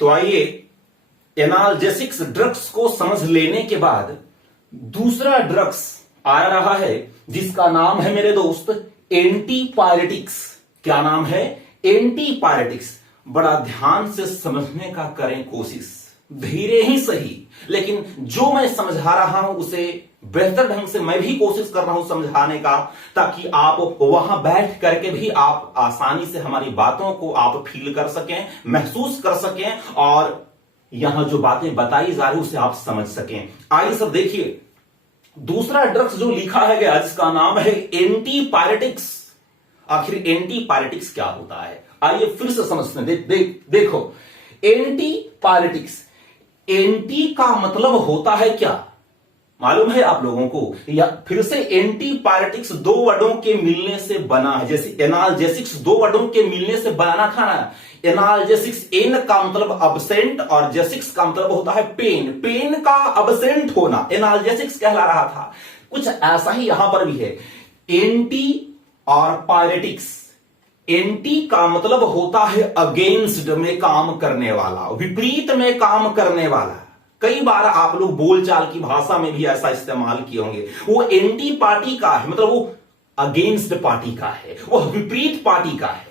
तो आइए analgesics drugs को समझ लेने के बाद दूसरा ड्रग्स आ रहा है जिसका नाम है मेरे दोस्त एंटीपायरेटिक्स। क्या नाम है? एंटीपायरेटिक्स। बड़ा ध्यान से समझने का करें कोशिश, धीरे ही सही, लेकिन जो मैं समझा रहा हूं उसे बेहतर ढंग से मैं भी कोशिश कर रहा हूं समझाने का, ताकि आप वहां बैठ करके भी आप आसानी से हमारी बातों को आप फील कर सकें, महसूस कर सकें और यहां जो बातें बताई जा रही उसे आप समझ सकें। आइए सब देखिए, दूसरा ड्रग्स जो लिखा है गया जिसका नाम है एंटीपायरेटिक्स। आखिर एंटीपायरेटिक्स क्या होता है? आइए फिर से समझते हैं। देखो, एंटीपायरेटिक्स, एंटी का मतलब होता है क्या मालूम है आप लोगों को? या फिर से एंटीपायरेटिक्स दो वर्डों के मिलने से बना है, जैसे एनाल्जेसिक्स दो वर्डों के मिलने से बना था ना। एनाल्जेसिक्स, एन का मतलब अब्सेंट और जेसिक्स का मतलब होता है पेन। पेन का अब्सेंट होना एनाल्जेसिक्स कहला रहा था। कुछ ऐसा ही यहां पर भी है। एंटी और पायरेटिक्स, एंटी का मतलब होता है अगेंस्ट में काम करने वाला, विपरीत में काम करने वाला। कई बार आप लोग बोलचाल की भाषा में भी ऐसा इस्तेमाल किए होंगे। वो एंटी पार्टी का है, मतलब वो अगेंस्ट पार्टी का है, वो विपरीत पार्टी का है।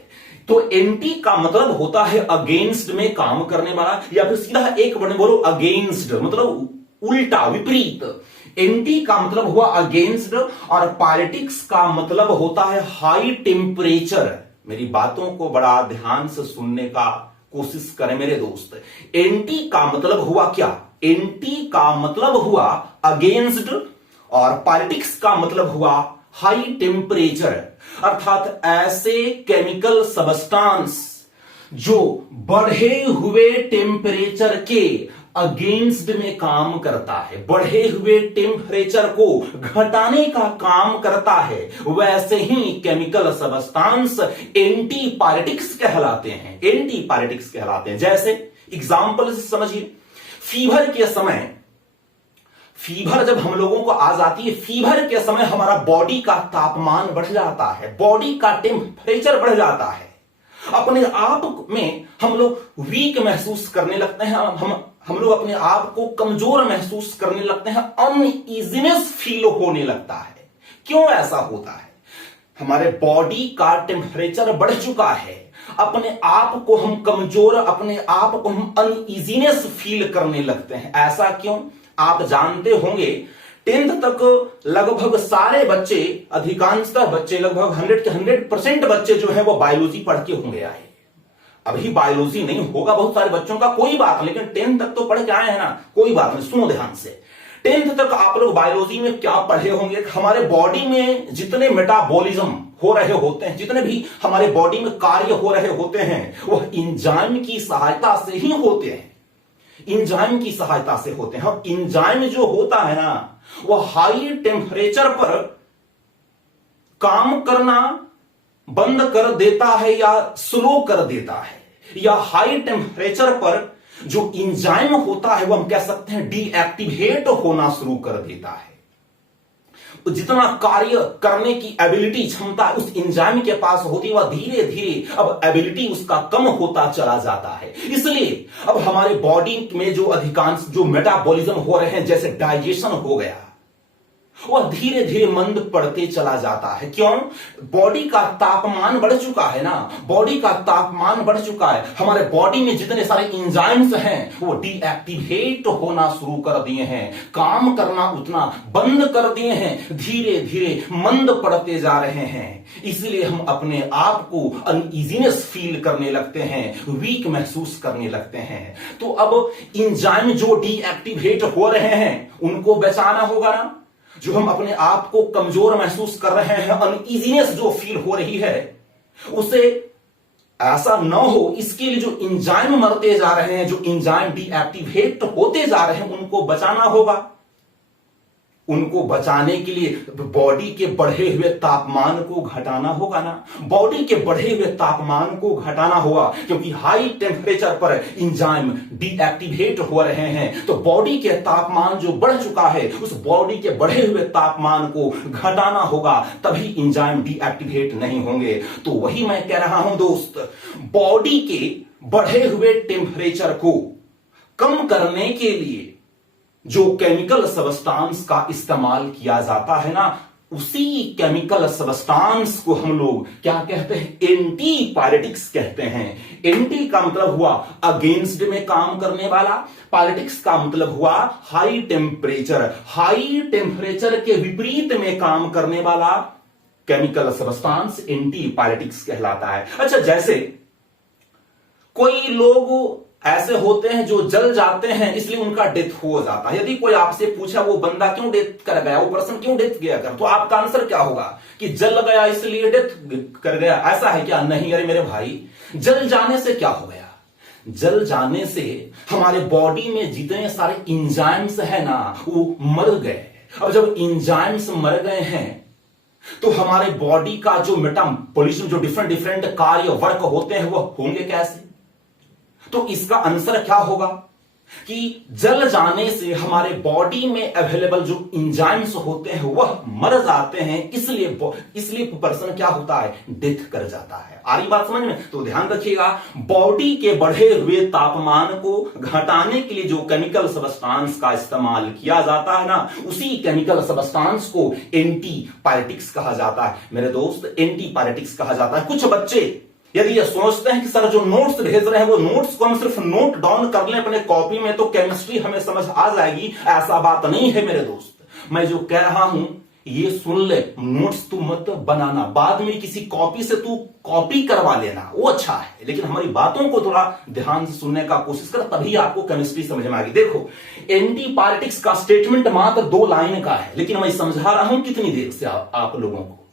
तो एंटी का मतलब होता है अगेंस्ट में काम करने वाला, या फिर सीधा एक वर्ड बोलो अगेंस्ट, मतलब उल्टा, विपरीत। एंटी का मतलब हुआ अगेंस्ट और पॉलिटिक्स का मतलब होता है हाई टेम्परेचर। मेरी बातों को बड़ा ध्यान से सुनने का कोशिश करें मेरे दोस्त। एंटी का मतलब हुआ क्या? एंटी का मतलब हुआ अगेंस्ट और पॉलिटिक्स का मतलब हुआ हाई टेम्परेचर, अर्थात ऐसे केमिकल सबस्टांस जो बढ़े हुए टेम्परेचर के अगेंस्ट में काम करता है, बढ़े हुए टेम्परेचर को घटाने का काम करता है, वैसे ही केमिकल सबस्टांस एंटीपायरेटिक्स कहलाते हैं। एंटीपायरेटिक्स कहलाते हैं। जैसे एग्जांपल से समझिए, फीवर के समय, फीवर जब हम लोगों को आ जाती है, फीवर के समय हमारा बॉडी का तापमान बढ़ जाता है, बॉडी का टेम्परेचर बढ़ जाता है। अपने आप में हम लोग वीक महसूस करने लगते हैं, हम लोग अपने आप को कमजोर महसूस करने लगते हैं, अनईजीनेस फील होने लगता है। क्यों ऐसा होता है? हमारे बॉडी का टेम्परेचर बढ़ चुका है, अपने आप को हम कमजोर, अपने आप को हम अनईजीनेस फील करने लगते हैं। ऐसा क्यों? आप जानते होंगे 10th तक लगभग सारे बच्चे, अधिकांशतः बच्चे, लगभग 100 के 100% बच्चे जो है वो बायोलॉजी पढ़ के होंगे आए। अभी बायोलॉजी नहीं होगा बहुत सारे बच्चों का, कोई बात नहीं, लेकिन 10th तक तो पढ़ के आए हैं ना, कोई बात नहीं। सुनो ध्यान से, 10th तक आप लोग बायोलॉजी में क्या पढ़े होंगे? हमारे बॉडी में जितने मेटाबॉलिज्म हो रहे होते हैं, जितने भी हमारे बॉडी में कार्य हो रहे होते हैं, वह इंजाइम की सहायता से ही होते हैं। इंजाइम की सहायता से होते हैं। और इंजाइम जो होता है ना, वह हाई टेम्परेचर पर काम करना बंद कर देता है या स्लो कर देता है, या हाई टेम्परेचर पर जो इंजाइम होता है वह हम कह सकते हैं डीएक्टिवेट होना शुरू कर देता है। तो जितना कार्य करने की एबिलिटी, क्षमता उस इंजाइम के पास होती है, वह धीरे धीरे अब एबिलिटी उसका कम होता चला जाता है। इसलिए अब हमारे बॉडी में जो अधिकांश जो मेटाबॉलिज्म हो रहे हैं, जैसे डाइजेशन हो गया, वह धीरे धीरे मंद पड़ते चला जाता है। क्यों? बॉडी का तापमान बढ़ चुका है ना, बॉडी का तापमान बढ़ चुका है। हमारे बॉडी में जितने सारे एंजाइम्स हैं वो डीएक्टिवेट होना शुरू कर दिए हैं, काम करना उतना बंद कर दिए हैं, धीरे धीरे मंद पड़ते जा रहे हैं। इसलिए हम अपने आप को अनईजीनेस फील करने लगते हैं, वीक महसूस करने लगते हैं। तो अब एंजाइम जो डीएक्टिवेट हो रहे हैं उनको बचाना होगा ना। जो हम अपने आप को कमजोर महसूस कर रहे हैं, अनईजीनेस जो फील हो रही है, उसे ऐसा न हो इसके लिए जो एंजाइम मरते जा रहे हैं, जो एंजाइम डीएक्टिवेट होते जा रहे हैं, उनको बचाना होगा। उनको बचाने के लिए बॉडी के बढ़े हुए तापमान को घटाना होगा ना, बॉडी के बढ़े हुए तापमान को घटाना होगा, क्योंकि हाई टेम्परेचर पर एंजाइम डीएक्टिवेट हो रहे हैं। तो बॉडी के तापमान जो बढ़ चुका है, उस बॉडी के बढ़े हुए तापमान को घटाना होगा, तभी एंजाइम डीएक्टिवेट नहीं होंगे। तो वही मैं कह रहा हूं दोस्त, बॉडी के बढ़े हुए टेम्परेचर को कम करने के लिए जो केमिकल सब्सटेंस का इस्तेमाल किया जाता है ना, उसी केमिकल सब्सटेंस को हम लोग क्या कहते हैं? एंटीपायरेटिक्स कहते हैं। एंटी का मतलब हुआ अगेंस्ट में काम करने वाला, पायरेटिक्स का मतलब हुआ हाई टेम्परेचर, हाई टेम्परेचर के विपरीत में काम करने वाला केमिकल सब्सटेंस एंटीपायरेटिक्स कहलाता है। अच्छा, जैसे कोई लोग ऐसे होते हैं जो जल जाते हैं, इसलिए उनका डेथ हो जाता है। यदि कोई आपसे पूछा वो बंदा क्यों डेथ कर गया, वो पर्सन क्यों डेथ गया कर, तो आपका आंसर क्या होगा? कि जल गया इसलिए डेथ कर गया। ऐसा है क्या? नहीं। अरे मेरे भाई, जल जाने से क्या हो गया? जल जाने से हमारे बॉडी में जितने सारे इंजाइम्स है ना, वो मर गए। अब जब इंजाइम्स मर गए हैं तो हमारे बॉडी का जो मेटाबॉलिज्म, जो डिफरेंट डिफरेंट कार्य वर्क होते हैं, वो होंगे कैसे? तो इसका आंसर क्या होगा कि जल जाने से हमारे बॉडी में अवेलेबल जो एंजाइम्स होते हैं वह मर जाते हैं, इसलिए पर्सन क्या होता है? डेथ कर जाता है। आ रही बात समझ में? तो ध्यान रखिएगा, बॉडी के बढ़े हुए तापमान को घटाने के लिए जो केमिकल सब्सटेंस का इस्तेमाल किया जाता है ना, उसी केमिकल सब्सटेंस को एंटीपायरेटिक्स कहा जाता है। मेरे दोस्त, एंटीपायरेटिक्स कहा जाता है। कुछ बच्चे यदि ये सोचते हैं कि सर जो नोट्स भेज रहे हैं वो नोट्स को हम सिर्फ नोट डाउन कर लें अपने कॉपी में तो केमिस्ट्री हमें समझ आ जाएगी, ऐसा बात नहीं है मेरे दोस्त। मैं जो कह रहा हूं ये सुन ले, नोट्स तू मत बनाना, बाद में किसी कॉपी से तू कॉपी करवा लेना, वो अच्छा है, लेकिन हमारी बातों को थोड़ा ध्यान से सुनने का कोशिश कर, तभी आपको केमिस्ट्री समझ में आएगी। देखो, एंटीपायरेटिक्स का स्टेटमेंट मात्र 2 लाइन का है, लेकिन मैं समझा रहा हूं कितनी देर से आप लोगों को।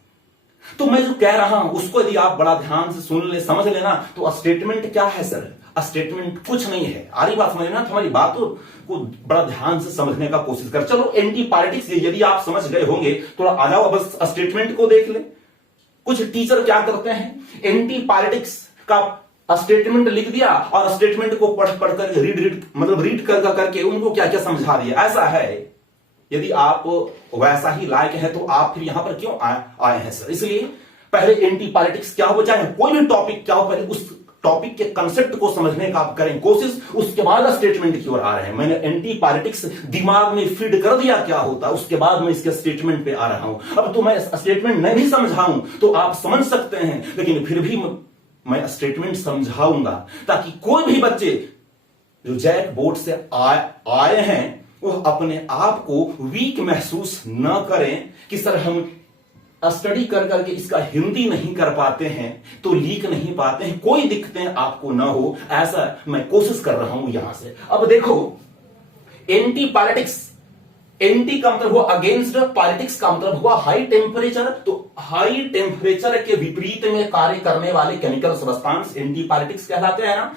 तो मैं जो कह रहा हूं उसको यदि आप बड़ा ध्यान से सुन ले, समझ लेना, तो स्टेटमेंट क्या है सर? स्टेटमेंट कुछ नहीं है। आ रही बात समझ लेना, तुम्हारी बातों को बड़ा ध्यान से समझने का कोशिश कर। चलो, एंटीपायरेटिक्स यदि आप समझ गए होंगे तो आ जाओ अब स्टेटमेंट को देख ले। कुछ टीचर क्या करते हैं, एंटीपायरेटिक्स का स्टेटमेंट लिख दिया और स्टेटमेंट को पढ़ कर रीड करके उनको क्या क्या समझा दिया। ऐसा है, यदि आप वैसा ही लायक है तो आप फिर यहां पर क्यों आए हैं सर? इसलिए पहले एंटीपायरेटिक्स क्या हो, चाहे कोई भी टॉपिक क्या हो, पहले उस टॉपिक के कंसेप्ट को समझने का आप करें कोशिश, उसके बाद स्टेटमेंट की ओर आ रहे हैं। मैंने एंटीपायरेटिक्स दिमाग में फीड कर दिया क्या होता, उसके बाद मैं इसके स्टेटमेंट पे आ रहा हूं। अब तो मैं स्टेटमेंट नहीं भी समझाऊं तो आप समझ सकते हैं, लेकिन फिर भी मैं स्टेटमेंट समझाऊंगा ताकि कोई भी बच्चे जो जैक बोर्ड से आए हैं वो अपने आप को वीक महसूस न करें कि सर हम स्टडी कर करके इसका हिंदी नहीं कर पाते हैं तो लिख नहीं पाते हैं, कोई दिक्कतें आपको ना हो, ऐसा मैं कोशिश कर रहा हूं यहां से। अब देखो, एंटीपायरेटिक्स, एंटी का मतलब हुआ अगेंस्ट, पायरेटिक्स का मतलब हुआ हाई टेम्परेचर। तो हाई टेम्परेचर के विपरीत में कार्य करने वाले केमिकल सब्सटेंस एंटीपायरेटिक्स कहलाते हैं ना।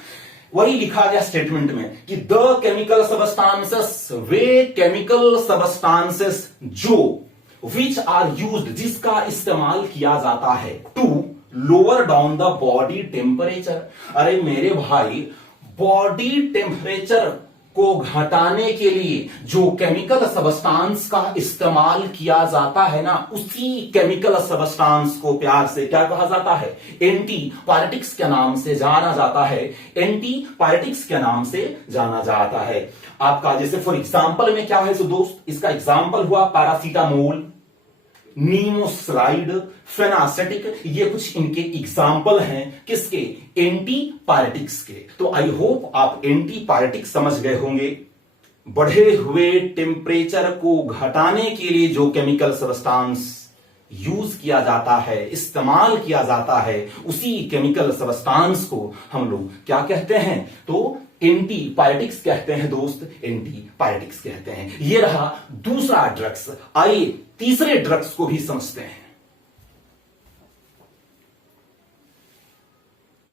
वही लिखा गया स्टेटमेंट में कि द केमिकल सब्सटेंसेस, वे केमिकल सब्सटेंसेस जो विच आर यूज्ड, जिसका इस्तेमाल किया जाता है to lower down the body temperature. अरे मेरे भाई, बॉडी टेम्परेचर को घटाने के लिए जो केमिकल सब्सटेंस का इस्तेमाल किया जाता है ना, उसी केमिकल सब्सटेंस को प्यार से क्या कहा जाता है? एंटीपायरेटिक्स के नाम से जाना जाता है। एंटीपायरेटिक्स के नाम से जाना जाता है। आपका जैसे फॉर एग्जांपल में क्या है तो दोस्त, इसका एग्जांपल हुआ पैरासीटामोल, नीमोस्लाइड, फेनासेटिक, ये कुछ इनके एग्जाम्पल हैं किसके? एंटीपायरेटिक्स के। तो आई होप आप एंटीपायरेटिक्स समझ गए होंगे। बढ़े हुए टेम्परेचर को घटाने के लिए जो केमिकल सब्सटेंस यूज किया जाता है, इस्तेमाल किया जाता है, उसी केमिकल सब्सटेंस को हम लोग क्या कहते हैं? तो एंटीपायरेटिक्स कहते हैं दोस्त, एंटीपायरेटिक्स कहते हैं। ये रहा दूसरा ड्रग्स। आइए तीसरे ड्रग्स को भी समझते हैं।